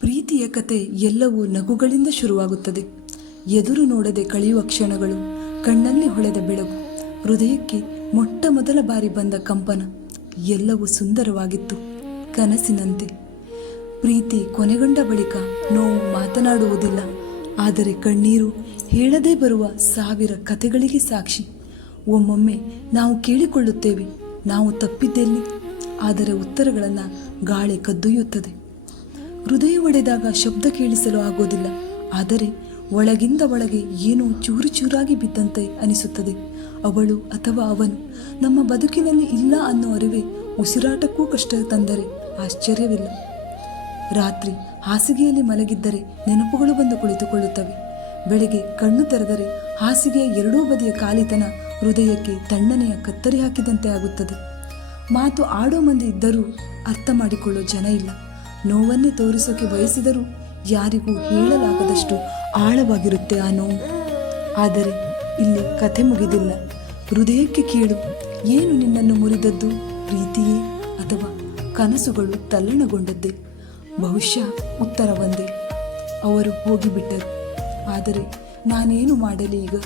ಪ್ರೀತಿಯ ಕತೆ ಎಲ್ಲವೂ ನಗುಗಳಿಂದ ಶುರುವಾಗುತ್ತದೆ. ಎದುರು ನೋಡದೆ ಕಳೆಯುವ ಕ್ಷಣಗಳು, ಕಣ್ಣಲ್ಲಿ ಹೊಳೆದ ಬೆಳಕು, ಹೃದಯಕ್ಕೆ ಮೊಟ್ಟ ಮೊದಲ ಬಾರಿ ಬಂದ ಕಂಪನ, ಎಲ್ಲವೂ ಸುಂದರವಾಗಿತ್ತು, ಕನಸಿನಂತೆ. ಪ್ರೀತಿ ಕೊನೆಗೊಂಡ ಬಳಿಕ ನೋವು ಮಾತನಾಡುವುದಿಲ್ಲ, ಆದರೆ ಕಣ್ಣೀರು ಹೇಳದೇ ಬರುವ ಸಾವಿರ ಕತೆಗಳಿಗೆ ಸಾಕ್ಷಿ. ಒಮ್ಮೊಮ್ಮೆ ನಾವು ಕೇಳಿಕೊಳ್ಳುತ್ತೇವೆ, ನಾವು ತಪ್ಪಿದ್ದೆಲ್ಲಿ ಆದರೆ ಉತ್ತರಗಳನ್ನು ಗಾಳಿ ಕದ್ದೊಯ್ಯುತ್ತದೆ. ಹೃದಯ ಒಡೆದಾಗ ಶಬ್ದ ಕೇಳಿಸಲು ಆಗೋದಿಲ್ಲ. ಆದರೆ ಒಳಗಿಂದ ಒಳಗೆ ಏನೋ ಚೂರು ಚೂರಾಗಿ ಬಿದ್ದಂತೆ ಅನಿಸುತ್ತದೆ. ಅವಳು ಅಥವಾ ಅವನು ನಮ್ಮ ಬದುಕಿನಲ್ಲಿ ಇಲ್ಲ ಅನ್ನೋ ಅರಿವೆ ಉಸಿರಾಟಕ್ಕೂ ಕಷ್ಟ ತಂದರೆ ಆಶ್ಚರ್ಯವಿಲ್ಲ. ರಾತ್ರಿ ಹಾಸಿಗೆಯಲ್ಲಿ ಮಲಗಿದ್ದರೆ ನೆನಪುಗಳು ಬಂದು ಕುಳಿತುಕೊಳ್ಳುತ್ತವೆ. ಬೆಳಗ್ಗೆ ಕಣ್ಣು ತೆರೆದರೆ ಹಾಸಿಗೆಯ ಎರಡೂ ಬದಿಯ ಕಾಲಿತನ ಹೃದಯಕ್ಕೆ ತಣ್ಣನೆಯ ಕತ್ತರಿ ಹಾಕಿದಂತೆ ಆಗುತ್ತದೆ. ಮಾತು ಆಡೋ ಮಂದಿ ಇದ್ದರೂ ಅರ್ಥ ಮಾಡಿಕೊಳ್ಳೋ ಜನ ಇಲ್ಲ. ನೋವನ್ನೇ ತೋರಿಸೋಕೆ ಬಯಸಿದರೂ ಯಾರಿಗೂ ಹೇಳಲಾಗದಷ್ಟು ಆಳವಾಗಿರುತ್ತೆ ಆ ನೋವು ಆದರೆ ಇಲ್ಲಿ ಕಥೆ ಮುಗಿದಿಲ್ಲ. ಹೃದಯಕ್ಕೆ ಕೇಳು, ಏನು ನಿನ್ನನ್ನು ಮುರಿದದ್ದು? ಪ್ರೀತಿಯೇ ಅಥವಾ ಕನಸುಗಳು ತಲ್ಲಣಗೊಂಡದ್ದೇ? ಬಹುಶಃ ಉತ್ತರ ಒಂದೇ. ಅವರು ಹೋಗಿಬಿಟ್ಟರು. ಆದರೆ ನಾನೇನು ಮಾಡಲಿ ಈಗ?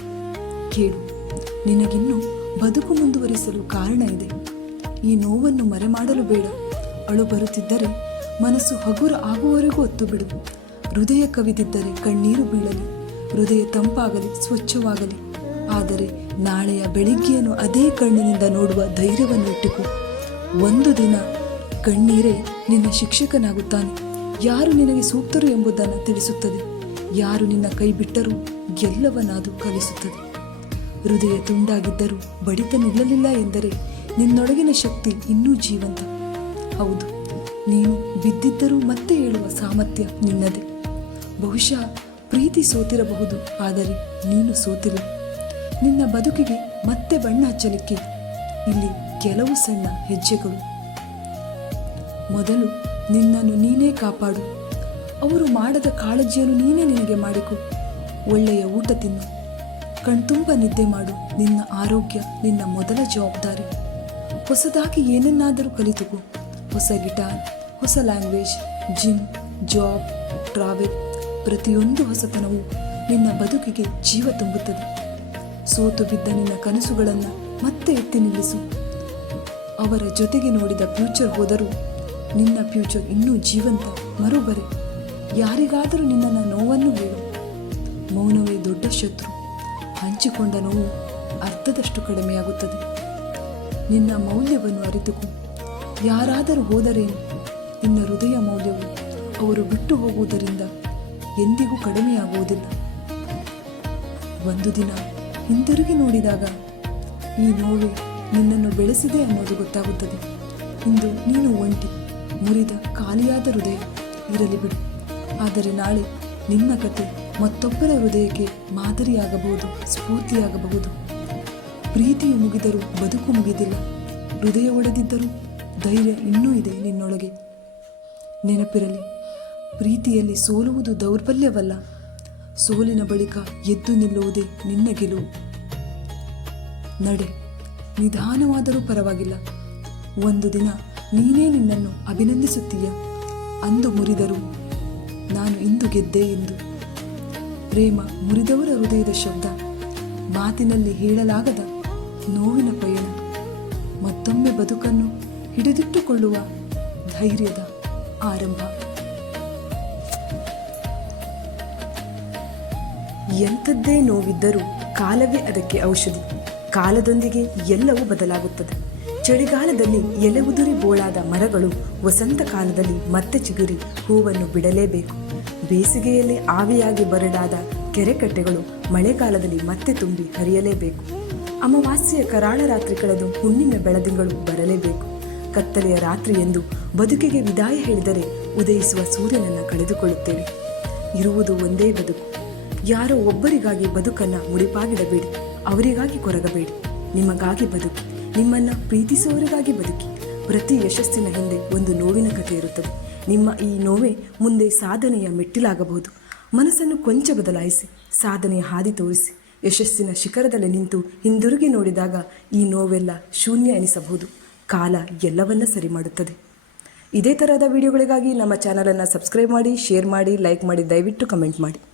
ಕೇಳು, ನಿನಗಿನ್ನೂ ಬದುಕು ಮುಂದುವರಿಸಲು ಕಾರಣ ಇದೆ. ಈ ನೋವನ್ನು ಮರೆಮಾಡಲು ಬೇಡ. ಅಳು ಬರುತ್ತಿದ್ದರೆ ಮನಸ್ಸು ಹಗುರ ಆಗುವವರೆಗೂ ಒತ್ತು ಬಿಡು ಹೃದಯ ಕವಿದಿದ್ದರೆ ಕಣ್ಣೀರು ಬೀಳಲಿ. ಹೃದಯ ತಂಪಾಗಲಿ, ಸ್ವಚ್ಛವಾಗಲಿ. ಆದರೆ ನಾಳೆಯ ಬೆಳಿಗ್ಗೆಯನ್ನು ಅದೇ ಕಣ್ಣಿನಿಂದ ನೋಡುವ ಧೈರ್ಯವನ್ನು ಇಟ್ಟುಕು. ಒಂದು ದಿನ ಕಣ್ಣೀರೇ ನಿನ್ನ ಶಿಕ್ಷಕನಾಗುತ್ತಾನೆ. ಯಾರು ನಿನಗೆ ಸೂಕ್ತರು ಎಂಬುದನ್ನು ತಿಳಿಸುತ್ತದೆ. ಯಾರು ನಿನ್ನ ಕೈ ಬಿಟ್ಟರೂ ಎಲ್ಲವನ್ನಾದು ಕಲಿಸುತ್ತದೆ. ಹೃದಯ ತುಂಡಾಗಿದ್ದರೂ ಬಡಿತ ನಿಲ್ಲಲಿಲ್ಲ ಎಂದರೆ ನಿನ್ನೊಳಗಿನ ಶಕ್ತಿ ಇನ್ನೂ ಜೀವಂತ. ಹೌದು ನೀನು ಬಿದ್ದಿದ್ದರೂ ಮತ್ತೆ ಹೇಳುವ ಸಾಮರ್ಥ್ಯ ನಿನ್ನದೆ. ಬಹುಶಃ ಪ್ರೀತಿ ಸೋತಿರಬಹುದು, ಆದರೆ ನೀನು ಸೋತಿಲ್ಲ. ನಿನ್ನ ಬದುಕಿಗೆ ಮತ್ತೆ ಬಣ್ಣ ಹಚ್ಚಲಿಕ್ಕೆ ಇಲ್ಲಿ ಕೆಲವು ಸಣ್ಣ ಹೆಜ್ಜೆಗಳು. ಮೊದಲು ನಿನ್ನನ್ನು ನೀನೇ ಕಾಪಾಡು. ಅವರು ಮಾಡದ ಕಾಳಜಿಯನ್ನು ನೀನೇ ನಿನಗೆ ಮಾಡಿಕೊ. ಒಳ್ಳೆಯ ಊಟ ತಿನ್ನು. ಕಣ್ತುಂಬ ನಿದ್ದೆ ಮಾಡು. ನಿನ್ನ ಆರೋಗ್ಯ, ನಿನ್ನ ಮೊದಲ ಜವಾಬ್ದಾರಿ. ಹೊಸದಾಗಿ ಏನನ್ನಾದರೂ ಕಲಿತುಕೋ. ಹೊಸ ಗಿಟಾರ್, ಹೊಸ ಲ್ಯಾಂಗ್ವೇಜ್, ಜಿಮ್, ಜಾಬ್, ಟ್ರಾವೆಲ್, ಪ್ರತಿಯೊಂದು ಹೊಸತನವು ನಿನ್ನ ಬದುಕಿಗೆ ಜೀವ ತುಂಬುತ್ತದೆ. ಸೋತು ಬಿದ್ದ ನಿನ್ನ ಕನಸುಗಳನ್ನು ಮತ್ತೆ ಎತ್ತಿ ನಿಲ್ಲಿಸು. ಅವರ ಜೊತೆಗೆ ನೋಡಿದ ಫ್ಯೂಚರ್ ಹೋದರೂ ನಿನ್ನ ಫ್ಯೂಚರ್ ಇನ್ನೂ ಜೀವಂತ, ಮರುಬರೆ. ಯಾರಿಗಾದರೂ ನಿನ್ನನ್ನು ನೋವನ್ನು ಹೇಳು. ಮೌನವೇ ದೊಡ್ಡ ಶತ್ರು. ಹಂಚಿಕೊಂಡ ನೋವು ಅರ್ಧದಷ್ಟು ಕಡಿಮೆಯಾಗುತ್ತದೆ. ನಿನ್ನ ಮೌಲ್ಯವನ್ನು ಅರಿತುಕೋ. ಯಾರಾದರೂ ಹೋದರೆ ನಿನ್ನ ಹೃದಯ ಮೌಲ್ಯವು ಅವರು ಬಿಟ್ಟು ಹೋಗುವುದರಿಂದ ಎಂದಿಗೂ ಕಡಿಮೆಯಾಗುವುದಿಲ್ಲ. ಒಂದು ದಿನ ಹಿಂದಿರುಗಿ ನೋಡಿದಾಗ ಈ ನೋವೇ ನಿನ್ನನ್ನು ಬೆಳೆಸಿದೆ ಅನ್ನೋದು ಗೊತ್ತಾಗುತ್ತದೆ. ಇಂದು ನೀನು ಒಂಟಿ, ಮುರಿದ ಖಾಲಿಯಾದ ಹೃದಯ ಇರಲಿ ಬಿಡು. ಆದರೆ ನಾಳೆ ನಿನ್ನ ಕತೆ ಮತ್ತೊಬ್ಬರ ಹೃದಯಕ್ಕೆ ಮಾದರಿಯಾಗಬಹುದು, ಸ್ಫೂರ್ತಿಯಾಗಬಹುದು. ಪ್ರೀತಿಯು ಮುಗಿದರೂ ಬದುಕು ಮುಗಿದಿಲ್ಲ. ಹೃದಯ ಒಡೆದಿದ್ದರೂ ಧೈರ್ಯ ಇನ್ನೂ ಇದೆ ನಿನ್ನೊಳಗೆ. ನೆನಪಿರಲಿ, ಪ್ರೀತಿಯಲ್ಲಿ ಸೋಲುವುದು ದೌರ್ಬಲ್ಯವಲ್ಲ. ಸೋಲಿನ ಬಳಿಕ ಎದ್ದು ನಿಲ್ಲುವುದೇ ನಿನ್ನ ಗೆಲುವು. ನಡೆ, ನಿಧಾನವಾದರೂ ಪರವಾಗಿಲ್ಲ. ಒಂದು ದಿನ ನೀನೇ ನಿನ್ನನ್ನು ಅಭಿನಂದಿಸುತ್ತೀಯ. ಅಂದು ಮುರಿದರು ನಾನು ಇಂದು ಗೆದ್ದೆ ಎಂದು. ಪ್ರೇಮ ಮುರಿದವರ ಹೃದಯದ ಶಬ್ದ. ಮಾತಿನಲ್ಲಿ ಹೇಳಲಾಗದ ನೋವಿನ ಪಯಣ. ಮತ್ತೊಮ್ಮೆ ಬದುಕನ್ನು ಹಿಡಿದಿಟ್ಟುಕೊಳ್ಳುವ ಧೈರ್ಯದ ಆರಂಭ. ಎಂಥದ್ದೇ ನೋವಿದ್ದರೂ ಕಾಲವೇ ಅದಕ್ಕೆ ಔಷಧಿ. ಕಾಲದೊಂದಿಗೆ ಎಲ್ಲವೂ ಬದಲಾಗುತ್ತದೆ. ಚಳಿಗಾಲದಲ್ಲಿ ಎಲೆ ಉದುರಿ ಬೋಳಾದ ಮರಗಳು ವಸಂತ ಕಾಲದಲ್ಲಿ ಮತ್ತೆ ಚಿಗುರಿ ಹೂವನ್ನು ಬಿಡಲೇಬೇಕು. ಬೇಸಿಗೆಯಲ್ಲಿ ಆವಿಯಾಗಿ ಬರಡಾದ ಕೆರೆಕಟ್ಟೆಗಳು ಮಳೆಗಾಲದಲ್ಲಿ ಮತ್ತೆ ತುಂಬಿ ಹರಿಯಲೇಬೇಕು. ಅಮಾವಾಸ್ಯೆಯ ಕರಾಳ ರಾತ್ರಿ ಕಳೆದು ಹುಣ್ಣಿಮೆ ಬೆಳದಿಂಗಳು ಬರಲೇಬೇಕು. ಕತ್ತಲೆಯ ರಾತ್ರಿ ಎಂದು ಬದುಕಿಗೆ ವಿದಾಯ ಹೇಳಿದರೆ ಉದಯಿಸುವ ಸೂರ್ಯನನ್ನು ಕಳೆದುಕೊಳ್ಳುತ್ತೇವೆ. ಇರುವುದು ಒಂದೇ ಬದುಕು. ಯಾರೋ ಒಬ್ಬರಿಗಾಗಿ ಬದುಕನ್ನು ಮುಡಿಪಾಗಿಡಬೇಡಿ. ಅವರಿಗಾಗಿ ಕೊರಗಬೇಡಿ. ನಿಮಗಾಗಿ ಬದುಕಿ. ನಿಮ್ಮನ್ನು ಪ್ರೀತಿಸುವವರಿಗಾಗಿ ಬದುಕಿ. ಪ್ರತಿ ಯಶಸ್ಸಿನ ಹಿಂದೆ ಒಂದು ನೋವಿನ ಕಥೆ ಇರುತ್ತದೆ. ನಿಮ್ಮ ಈ ನೋವೇ ಮುಂದೆ ಸಾಧನೆಯ ಮೆಟ್ಟಿಲಾಗಬಹುದು. ಮನಸ್ಸನ್ನು ಕೊಂಚ ಬದಲಾಯಿಸಿ, ಸಾಧನೆಯ ಹಾದಿ ತೋರಿಸಿ, ಯಶಸ್ಸಿನ ಶಿಖರದಲ್ಲಿ ನಿಂತು ಹಿಂದಿರುಗಿ ನೋಡಿದಾಗ ಈ ನೋವೆಲ್ಲ ಶೂನ್ಯ ಎನಿಸಬಹುದು. ಕಾಲ ಎಲ್ಲವನ್ನ ಸರಿ ಮಾಡುತ್ತದೆ. ಇದೇ ಥರದ ವಿಡಿಯೋಗಳಿಗಾಗಿ ನಮ್ಮ ಚಾನಲನ್ನು ಸಬ್ಸ್ಕ್ರೈಬ್ ಮಾಡಿ ಶೇರ್ ಮಾಡಿ ಲೈಕ್ ಮಾಡಿ, ದಯವಿಟ್ಟು ಕಮೆಂಟ್ ಮಾಡಿ.